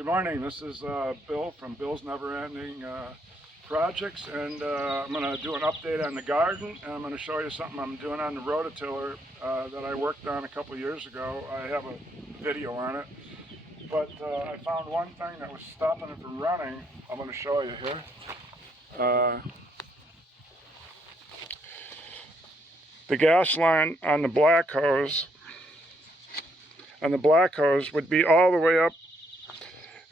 Good morning. This is Bill from Bill's Never Ending Projects, and I'm going to do an update on the garden, and I'm going to show you something I'm doing on the rototiller that I worked on a couple years ago. I have a video on it, but I found one thing that was stopping it from running. I'm going to show you here. The gas line on the black hose would be all the way up.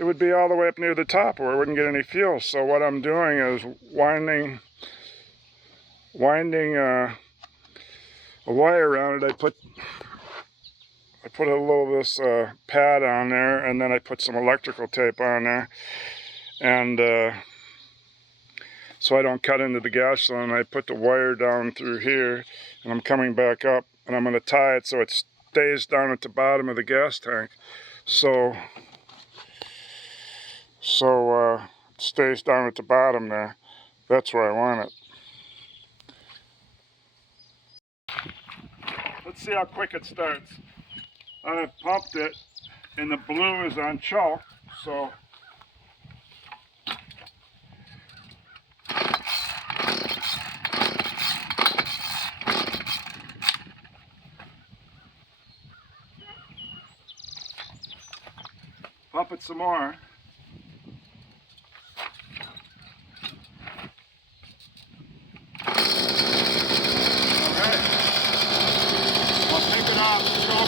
It would be all the way up near the top where it wouldn't get any fuel. So what I'm doing is winding a wire around it. I put a little of this pad on there, and then I put some electrical tape on there, and so I don't cut into the gas line. I put the wire down through here, and I'm coming back up, and I'm going to tie it so it stays down at the bottom of the gas tank. So it stays down at the bottom there. That's where I want it. Let's see how quick it starts. I've pumped it, and the blue is on choke, so pump it some more.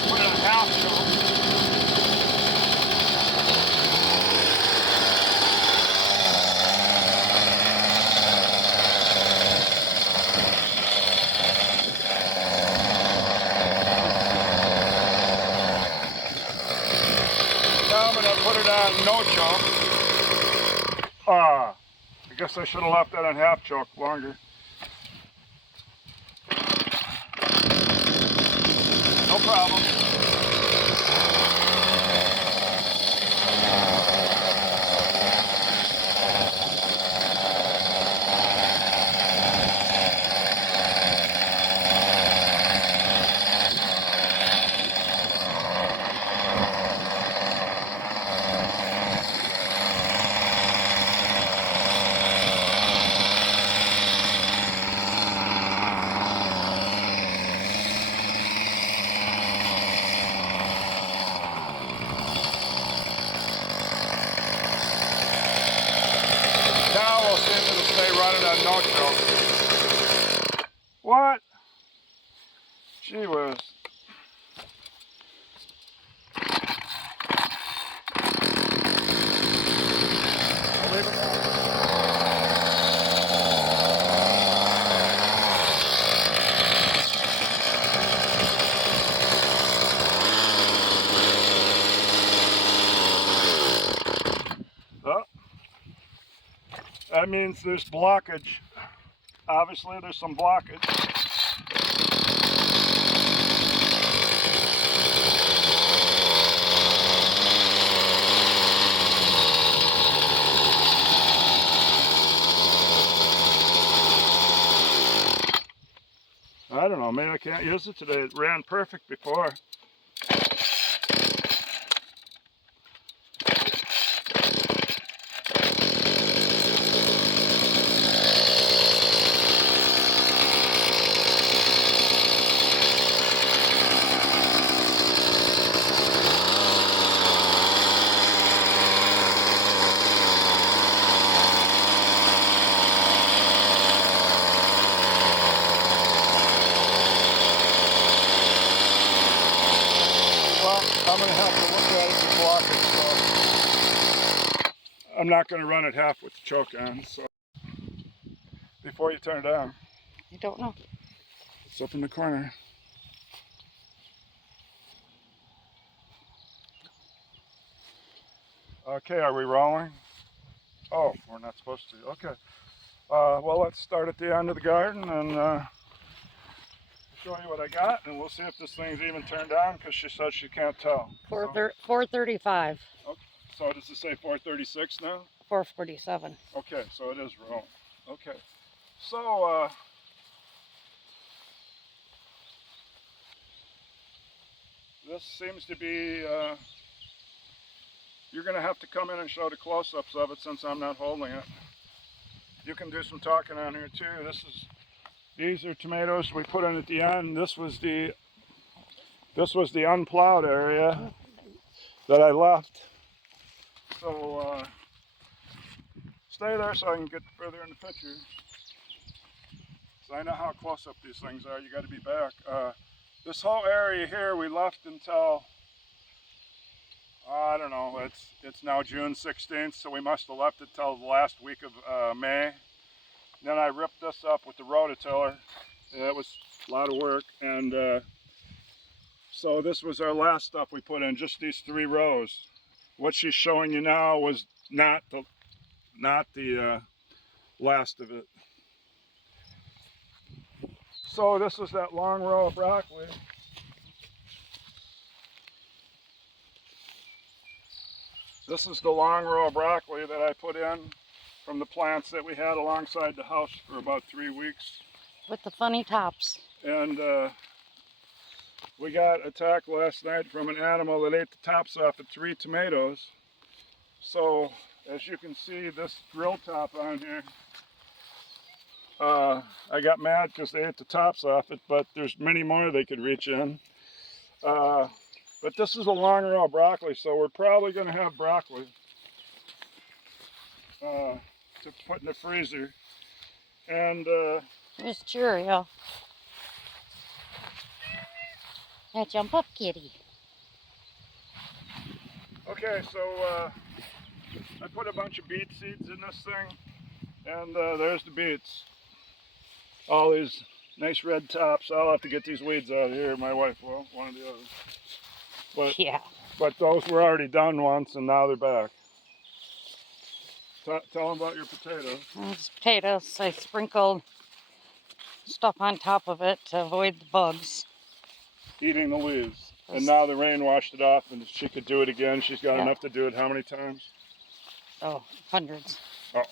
Put it in half choke. Now I'm going to put it on no choke. I guess I should have left that on half choke longer. No problem. Now we'll see if it'll stay running on no choke. What? Gee whiz. I'll leave it now. Oh. That means there's blockage. Obviously there's some blockage. I don't know, maybe I can't use it today. It ran perfect before. I'm going to have to look at it and block it, so I'm not going to run it half with the choke on. So before you turn it on, I don't know. It's up in the corner. Okay, are we rolling? Oh, we're not supposed to. Okay. Well, let's start at the end of the garden and show you what I got, and we'll see if this thing's even turned on, because she says she can't tell. 435. Okay, so does it say 436 now? 447. Okay, so it is rolling. Okay, so this seems to be you're going to have to come in and show the close-ups of it since I'm not holding it. You can do some talking on here too. These are tomatoes we put in at the end. This was the unplowed area that I left. So stay there so I can get further in the picture. So I know how close up these things are. You got to be back. This whole area here we left until I don't know. It's now June 16th, so we must have left it till the last week of May. Then I ripped this up with the rototiller. That was a lot of work, and so this was our last stuff we put in, just these 3 rows. What she's showing you now was not the last of it. So this is that long row of broccoli. This is the long row of broccoli that I put in from the plants that we had alongside the house for about 3 weeks. With the funny tops. And we got attacked last night from an animal that ate the tops off of 3 tomatoes. So as you can see, this grill top on here, I got mad because they ate the tops off it, but there's many more they could reach in. But this is a long row of broccoli, so we're probably going to have broccoli to put in the freezer. And Here's Cheerio. Now jump up, kitty. okay, so I put a bunch of beet seeds in this thing, and there's the beets. All these nice red tops. I'll have to get these weeds out of here. My wife will, one of the others. Yeah. But those were already done once, and now they're back. Tell them about your potatoes. These potatoes, I sprinkled stuff on top of it to avoid the bugs. Eating the leaves. And now the rain washed it off, and she could do it again. She's got enough to do it how many times? Oh, hundreds. Oh.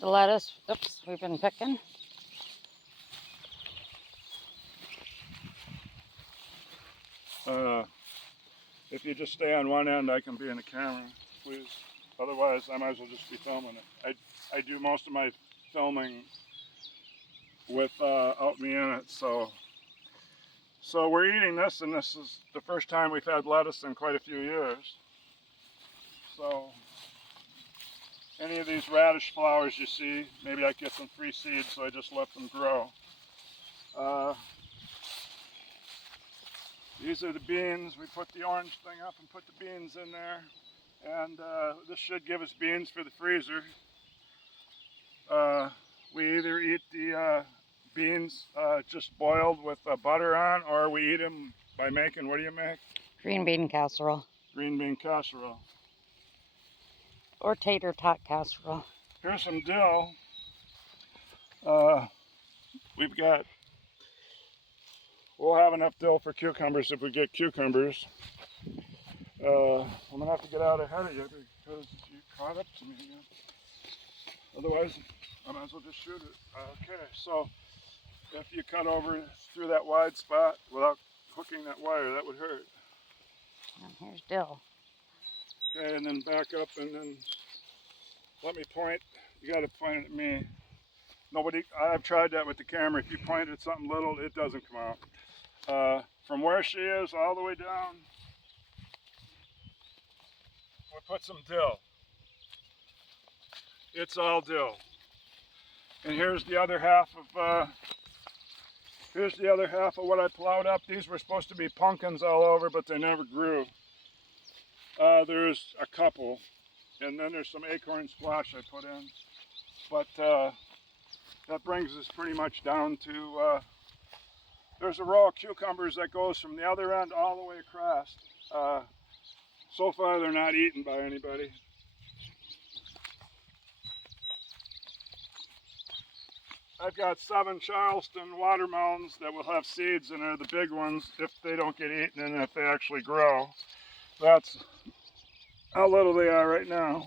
The lettuce, oops, we've been picking. If you just stay on one end, I can be in the camera, please. Otherwise, I might as well just be filming it. I do most of my filming without me in it, so we're eating this, and this is the first time we've had lettuce in quite a few years. So any of these radish flowers you see, maybe I get some free seeds, so I just let them grow. These are the beans. We put the orange thing up and put the beans in there. And this should give us beans for the freezer. We either eat the beans just boiled with butter on, or we eat them by making, what do you make? Green bean casserole. Green bean casserole. Or tater tot casserole. Here's some dill. We'll have enough dill for cucumbers if we get cucumbers. I'm going to have to get out ahead of you because you caught up to me again. Otherwise, I might as well just shoot it. Okay, so if you cut over through that wide spot without hooking that wire, that would hurt. And here's dill. Okay, and then back up and then let me point. You got to point it at me. I've tried that with the camera. If you point at something little, it doesn't come out. From where she is all the way down, we put some dill. It's all dill. And here's the other half of what I plowed up. These were supposed to be pumpkins all over, but they never grew. There's a couple, and then there's some acorn squash I put in. But that brings us pretty much down to, there's a row of cucumbers that goes from the other end all the way across. So far they're not eaten by anybody. I've got 7 Charleston watermelons that will have seeds, and they're the big ones if they don't get eaten and if they actually grow. That's how little they are right now.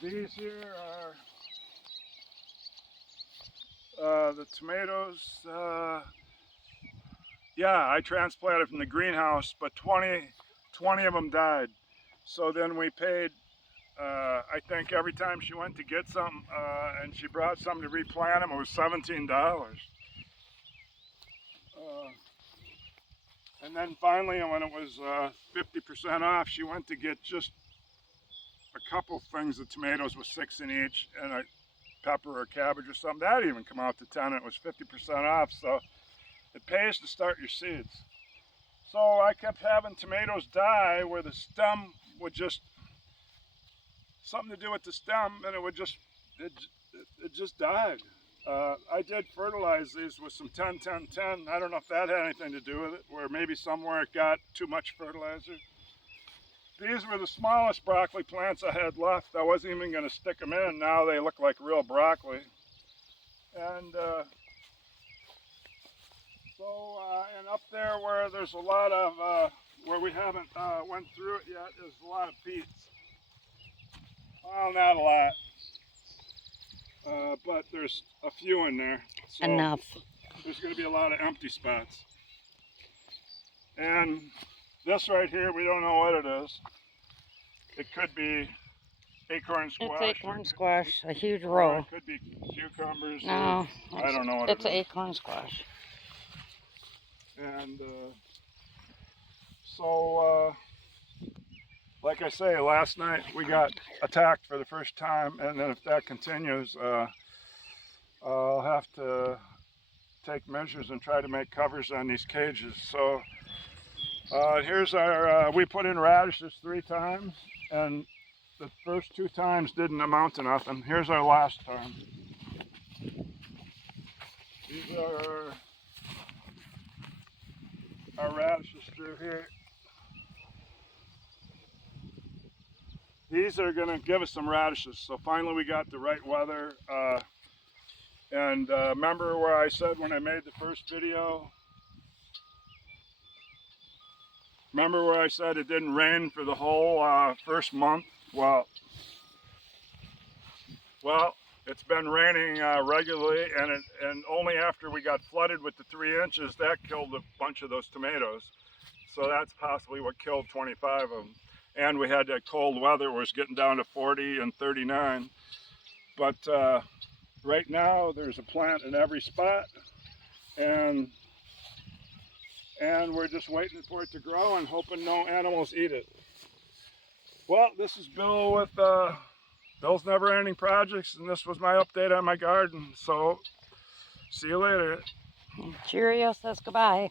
These here The tomatoes, yeah, I transplanted from the greenhouse, but 20 of them died. So then we paid, I think every time she went to get something and she brought something to replant them, it was $17. And then finally, when it was 50% off, she went to get just a couple things of tomatoes with 6 in each, and a pepper or cabbage or something. That even come out to 10, and it was 50% off. So it pays to start your seeds. So I kept having tomatoes die where the stem would just, something to do with the stem, and it just died. I did fertilize these with some 10-10-10. I don't know if that had anything to do with it, where maybe somewhere it got too much fertilizer. These were the smallest broccoli plants I had left. I wasn't even going to stick them in. Now they look like real broccoli. And and up there where there's a lot of, where we haven't went through it yet, is a lot of beets. Well, not a lot. But there's a few in there. So Enough. there's going to be a lot of empty spots. And this right here, we don't know what it is. It could be acorn squash. It's acorn squash, a huge Or row. it could be cucumbers. No, I don't know what it's it is. acorn squash. And so, like I say, last night we got attacked for the first time, and then if that continues, I'll have to take measures and try to make covers on these cages. So here's our, we put in radishes 3 times, and the first 2 times didn't amount to nothing. Here's our last time. These are our radishes through here. These are gonna give us some radishes. So finally we got the right weather. And remember where I said when I made the first video, remember where I said it didn't rain for the whole first month? Well, it's been raining regularly, and only after we got flooded with the 3 inches, that killed a bunch of those tomatoes. So that's possibly what killed 25 of them. And we had that cold weather where it's getting down to 40 and 39. But right now there's a plant in every spot, and we're just waiting for it to grow and hoping no animals eat it. Well, this is Bill with Bill's Never Ending Projects, and this was my update on my garden. So see you later. Cheerio says goodbye.